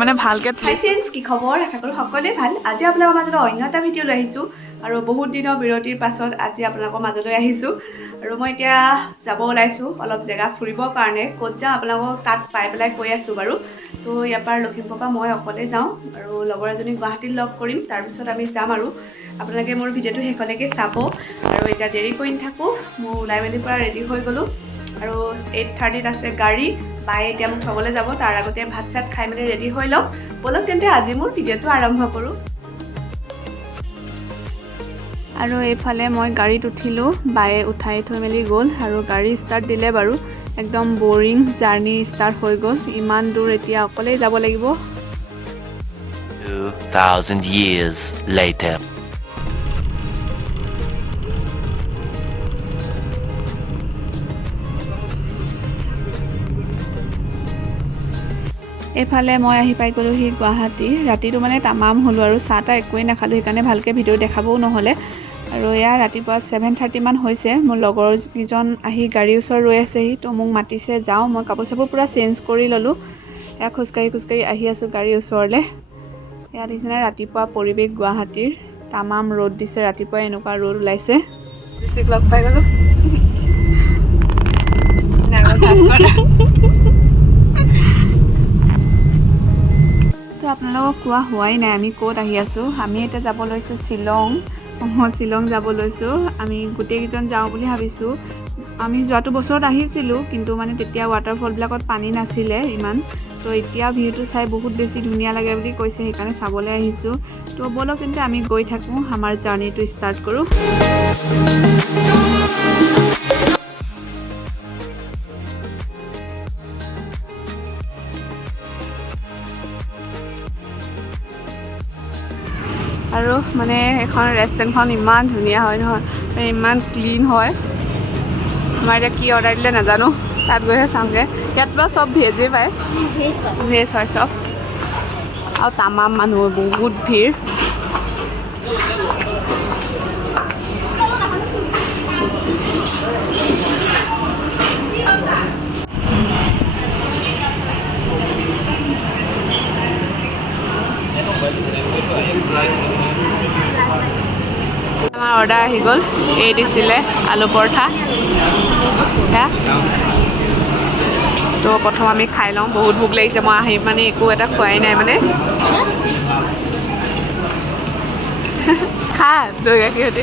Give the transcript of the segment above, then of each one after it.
মানে ভালকৈ হাই ফ্ৰেণ্ডছ, কি খবৰ? আশা কৰোঁ সকলোৱে ভাল। আজি আপোনালোকৰ মাজলৈ অন্য এটা ভিডিঅ' লৈ আহিছোঁ আৰু বহুত দিনৰ বিৰতিৰ পাছত আজি আপোনালোকৰ মাজলৈ আহিছোঁ আৰু মই এতিয়া যাব ওলাইছোঁ অলপ জেগা ফুৰিবৰ কাৰণে। ক'ত যাওঁ আপোনালোকক তাত পাই পেলাই কৈ আছোঁ বাৰু। তো ইয়াৰ পৰা লখিমপুৰৰ পৰা মই অকলে যাওঁ আৰু লগৰ এজনী গুৱাহাটীত লগ কৰিম, তাৰপিছত আমি যাম আৰু আপোনালোকে মোৰ ভিডিঅ'টো শেষলৈকে চাব। আৰু এতিয়া দেৰি কৰি নাথাকোঁ, মোৰ ওলাই মেলিৰ পৰা ৰেডি হৈ গ'লোঁ আৰু 8:30ত আছে গাড়ী। বায়ে এতিয়া মোক থ'বলৈ যাব, তাৰ আগতে ভাত চাত খাই মেলি ৰেডি হৈ লওক। ব'লক তেন্তে আজি মোৰ ভিডিঅ'টো আৰম্ভ কৰোঁ। আৰু এইফালে মই গাড়ীত উঠিলোঁ, বায়ে উঠাই থৈ মেলি গ'ল আৰু গাড়ী ষ্টাৰ্ট দিলে বাৰু। একদম বৰিং জাৰ্ণি ষ্টাৰ্ট হৈ গ'ল। ইমান দূৰ এতিয়া অকলেই যাব লাগিব। 2000 years later. এইফালে মই আহি পাই গ'লোহি গুৱাহাটী। ৰাতিটো মানে তামাম হ'লোঁ আৰু চাহ তাহ একোৱেই নাখালোঁ, সেইকাৰণে ভালকৈ ভিডিঅ' দেখাবও নহ'লে। আৰু এয়া ৰাতিপুৱা 7:30 মান হৈছে। মোৰ লগৰকেইজন আহি গাড়ীৰ ওচৰত ৰৈ আছেহি, তো মোক মাতিছে যাওঁ। মই কাপোৰ চাপোৰ পূৰা চেঞ্জ কৰি ল'লোঁ। এয়া খোজকাঢ়ি আহি আছোঁ গাড়ীৰ ওচৰলৈ। এয়া দেখিছেনে ৰাতিপুৱা পৰিৱেশ গুৱাহাটীৰ। তামাম ৰ'দ দিছে, ৰাতিপুৱাই এনেকুৱা ৰ'দ ওলাইছে। বেছিক লগ পাই গ'লোঁ। তো আপোনালোকক কোৱা হোৱাই নাই আমি ক'ত আহি আছোঁ। আমি এতিয়া যাব লৈছোঁ শ্বিলং। শ্বিলং যাব লৈছোঁ। আমি গোটেইকেইজন যাওঁ বুলি ভাবিছোঁ। আমি যোৱাটো বছৰত আহিছিলোঁ, কিন্তু মানে তেতিয়া ৱাটাৰফলবিলাকত পানী নাছিলে ইমান। তো এতিয়া ভিউটো চাই বহুত বেছি ধুনীয়া লাগে বুলি কৈছে, সেইকাৰণে চাবলৈ আহিছোঁ। তো ব'লক তেন্তে আমি গৈ থাকোঁ, আমাৰ জাৰ্ণিটো ষ্টাৰ্ট কৰোঁ। আৰু মানে এখন ৰেষ্টুৰেণ্টখন ইমান ধুনীয়া হয় নহয়, ইমান ক্লিন হয়। আমাৰ এতিয়া কি অৰ্ডাৰ দিলে নাজানো, তাত গৈহে চাওঁগৈ। ইয়াত বাৰু চব ভেজেই পায়, ভেজ হয় চব। আৰু তামাম মানুহ, বহুত ভিৰ। আমাৰ অৰ্ডাৰ আহি গ'ল। এই দিছিলে আলু পৰঠা। তো প্ৰথম আমি খাই লওঁ, বহুত ভোক লাগিছে। মই আহি মানে একো এটা খোৱাই নাই মানে। খা দৈ গাখীৰ সৈতে।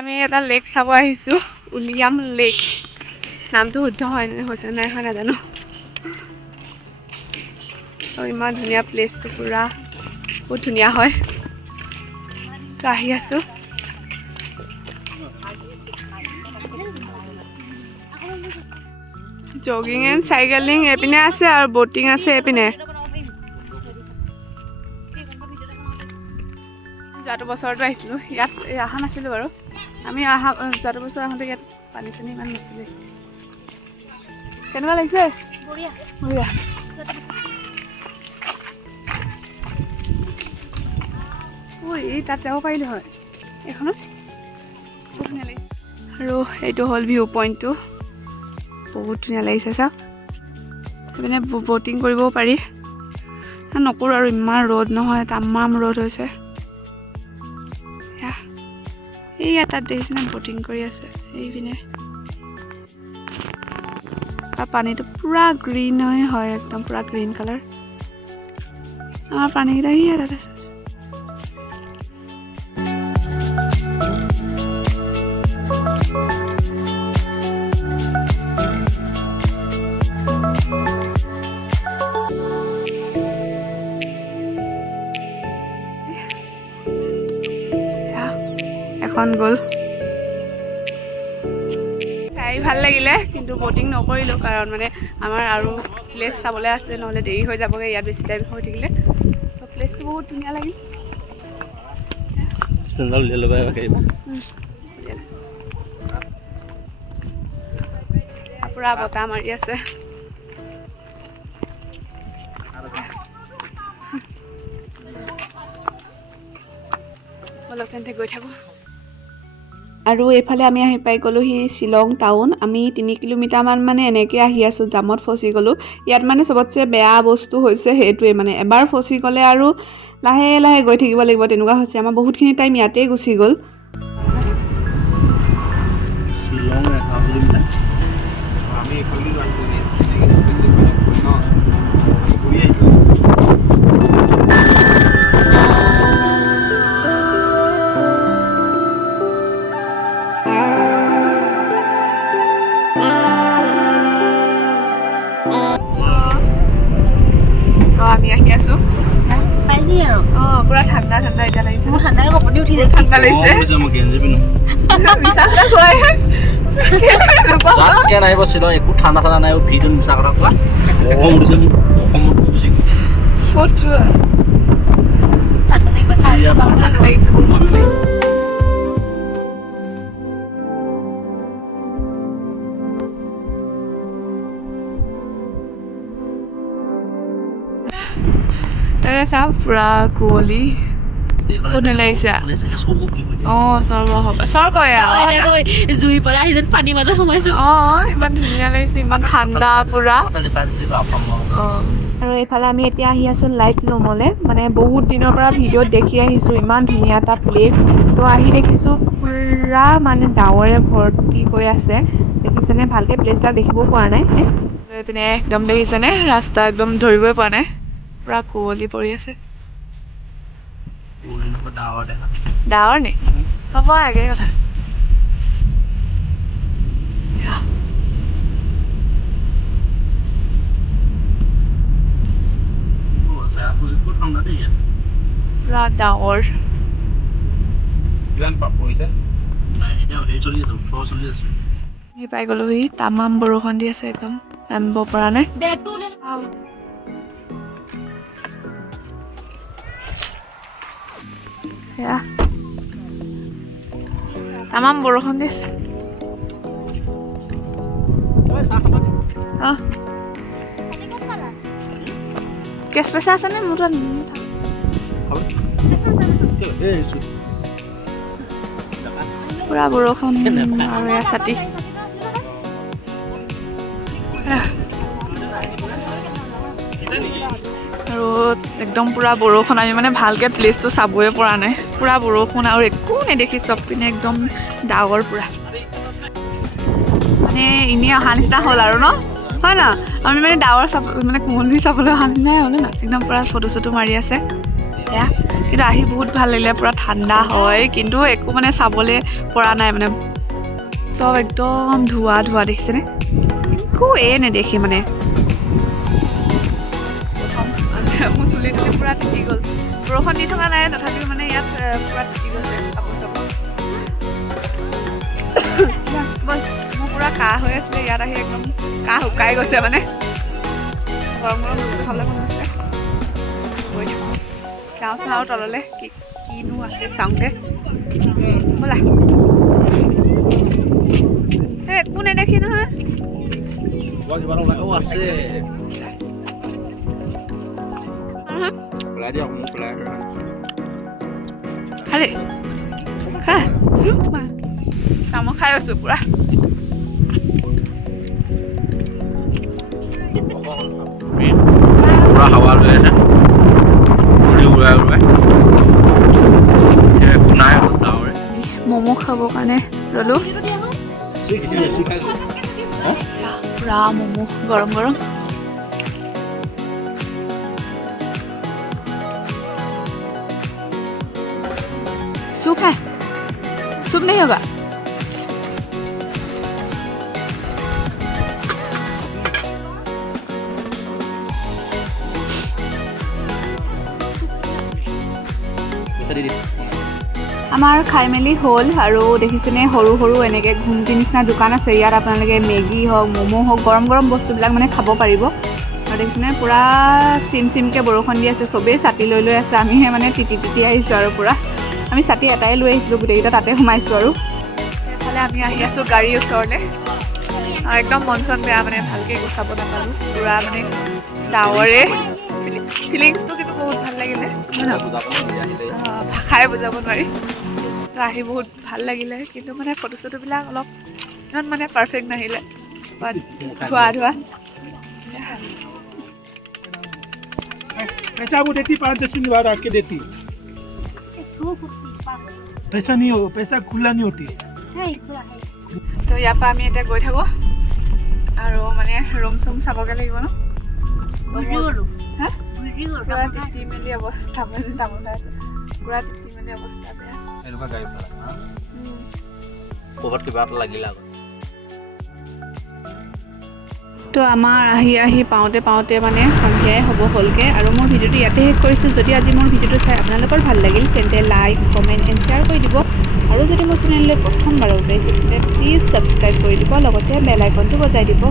আমি এটা লেক চাব আহিছোঁ, উলিয়াম লেক। নামটো শুদ্ধ হৈছে নাই হয় নাজানো। আৰু ইমান ধুনীয়া প্লেচটো, পূৰা বহুত ধুনীয়া হয়। তো আহি আছোঁ। জগিং এণ্ড চাইকেলিং এইপিনে আছে আৰু ব'টিং আছে এইপিনে। যোৱাটো বছৰতো আহিছিলোঁ, ইয়াত অহা নাছিলোঁ বাৰু। আমি যোৱাটো বছৰ আহোঁতে ইয়াত পানী চানী ইমান নাছিলে। কেনেকুৱা লাগিছে? বঢ়িয়া বঢ়িয়া। এই তাত যাব পাৰিলোঁ হয় এইখনত, বহুত ধুনীয়া লাগিছে। আৰু এইটো হ'ল ভিউ পইণ্টটো, বহুত ধুনীয়া লাগিছে চাওক। এইপিনে ব'টিং কৰিবও পাৰি। নকৰোঁ আৰু ইমান ৰ'দ নহয়, তামাম ৰ'দ হৈছে। এইয়া তাত দেখিছেনে ব'টিং কৰি আছে এইপিনে। আৰু পানীটো পূৰা গ্ৰীণ হয়, একদম পূৰা গ্ৰীণ কালাৰ। আমাৰ পানীকেইটা এইয়া তাত আছে। চাই ভাল লাগিলে কিন্তু ব'টিং নকৰিলোঁ কাৰণ মানে আমাৰ আৰু প্লেচ চাবলৈ আছে নহ'লে দেৰি হৈ যাবগৈ ইয়াত বেছি টাইম হৈ থাকিলে তো প্লেচটো বহুত ধুনীয়া লাগিল পুৰা বতাহ মাৰি আছে অলপ তেন্তে গৈ থাকোঁ আৰু এইফালে আমি আহি পাই গ'লোহি শ্বিলং টাউন আমি 3 কিলোমিটাৰমান মানে এনেকৈ আহি আছোঁ জামত ফচি গ'লোঁ ইয়াত মানে চবতছে বেয়া বস্তু হৈছে সেইটোৱে মানে এবাৰ ফচি গ'লে আৰু লাহে লাহে গৈ থাকিব লাগিব তেনেকুৱা হৈছে আমাৰ বহুতখিনি টাইম ইয়াতেই গুচি গ'ল আমি আহি আছোঁ পাইছি আৰু পুৰা ঠাণ্ডা ঠাণ্ডা এতিয়া লাগিছে মোৰ ঠাণ্ডাই কপনি উঠি যায় ঠাণ্ডা লাগিছে বিশ্বাস নকৰে যাতকে নাহিব শ্বিলং একো ঠাণ্ডা ঠাণ্ডা নাই ভিডিঅ'ত মিছা কথা কোৱা অসম উঠিছে মোক অসমত বেছি ঠাণ্ডা লাগিব চাই ঠাণ্ডা লাগিছে বহুত ভাল লাগিছে চাওক পুৰা কুঁৱলী কোনে লাগিছে চৰ হ'ব চৰ কয় জুই পৰা আহি যেন পানীৰ মাজত সোমাইছো ইমান ধুনীয়া লাগিছে ইমান ঠাণ্ডা পুৰা আৰু এইফালে আমি এতিয়া আহি আছোঁ লাইট লুমলৈ মানে বহুত দিনৰ পৰা ভিডিঅ'ত দেখি আহিছোঁ ইমান ধুনীয়া এটা প্লেচ তো আহি দেখিছোঁ পুৰা মানে ডাৱৰে ভৰ্তি হৈ আছে দেখিছেনে ভালকৈ প্লেচবিলাক দেখিব পৰা নাই লৈ পিনে একদম দেখিছেনে ৰাস্তা একদম ধৰিবই পৰা নাই পুৰা কুঁৱলী পৰি আছে ডাৱৰ নি হ'ব একে কথা পুৰা ডাৱৰ আহি পাই গ'লোহি তামাম বৰষুণ দি আছে একদম নামিব পৰা নাই সেয়া তামাম বৰষুণ দিছে কেছ পইচা আছেনে মোৰ তাত পুৰা বৰষুণ আৰু এয়া ছাতি আৰু একদম পুৰা বৰষুণ আমি মানে ভালকৈ প্লেচটো চাবই পৰা নাই পুৰা বৰষুণ আৰু একো নেদেখি চব পিনে একদম ডাৱৰ পুৰা মানে এনেই অহা নিচিনা হ'ল আৰু ন হয় ন আমি মানে ডাৱৰ চাব মানে কুঁৱলী চাবলৈ অহা নিচিনাই হ'ল ন একদম পুৰা ফটো চটো মাৰি আছে সেয়া কিন্তু আহি বহুত ভাল লাগিলে পুৰা ঠাণ্ডা হয় কিন্তু একো মানে চাবলৈ পৰা নাই মানে চব একদম ধোঁৱা ধোঁৱা দেখিছেনে একো নেদেখি মানে মোৰ চুলি তুলি পুৰা তিতি গ'ল বৰষুণ দি থকা নাই তথাপিও মানে ইয়াত পুৰা তিতি গৈছে কাপোৰ চাপোৰ বল মোৰ পুৰা কাহ হৈ আছিলে ইয়াত আহি একদম কাহ শুকাই গৈছে মানে গৰম গৰম বস্তু খাবলৈ মন হৈছে গৈ থাকোঁ যাওঁচোন আৰু তললৈ কিনো আছে চাওঁগৈ ব'লা একো নেদেখি নহয় খালি খা তামোল খাই আছোঁ পুৰা পুৰা হাৱা লৈ আছে উৰাই উৰাই একো নাই ডাৱৰে ম'ম' খাবৰ কাৰণে ৰ'লোঁ পুৰা ম'ম' গৰম গৰম सूप है सूप नहीं होगा আমাৰ খাই মেলি হ'ল আৰু দেখিছেনে সৰু সৰু এনেকৈ ঘুমটি নিচিনা দোকান আছে ইয়াত আপোনালোকে মেগী হওক ম'ম' হওক গৰম গৰম বস্তুবিলাক মানে খাব পাৰিব আৰু দেখিছেনে পূৰা চিমকৈ বৰষুণ দি আছে চবেই ছাতি লৈ লৈ আছে আমিহে মানে তিতি আহিছোঁ আৰু পূৰা আমি ছাতি এটাই লৈ আহিছিলোঁ গোটেইকেইটা তাতে সোমাইছোঁ আৰু এইফালে আমি আহি আছোঁ গাড়ীৰ ওচৰলৈ একদম মন চন বেয়া মানে ভালকৈ গুচাব নাপালোঁ পূৰা মানে ডাৱৰে ফিলিংছটো কিন্তু বহুত ভাল লাগিলে ভাষাই বুজাব নোৱাৰি তো আহি বহুত ভাল লাগিলে কিন্তু মানে ফটো চটোবিলাক অলপ ইমান মানে পাৰফেক্ট নাহিলে ধোৱা पैसा वो देती 5-10 मिनट बाद आके देती पैसा नहीं हो पैसा खुला नहीं होती তো ইয়াৰ পৰা আমি এতিয়া গৈ থাকোঁ আৰু মানে ৰুম চুম চাবগৈ লাগিব ন হা পূৰা তিতি মেলি অৱস্থা মানে তামোল খাই আছে পূৰা তিতি মেলি অৱস্থা বেয়া এনেকুৱা গাড়ী ভাড়া ক'ৰবাত কিবা এটা লাগিলে আকৌ তো আমাৰ আহি পাওঁতে মানে সন্ধিয়াই হ'ব হ'লগৈ আৰু মোৰ ভিডিঅ'টো ইয়াতে শেষ কৰিছোঁ যদি আজি মোৰ ভিডিঅ'টো চাই আপোনালোকৰ ভাল লাগিল তেন্তে লাইক কমেণ্ট এণ্ড শ্বেয়াৰ কৰি দিব আৰু যদি মোৰ চেনেললৈ প্ৰথমবাৰ ওলাইছে তেন্তে প্লিজ ছাবস্ক্ৰাইব কৰি দিব লগতে বেল আইকনটো বজাই দিব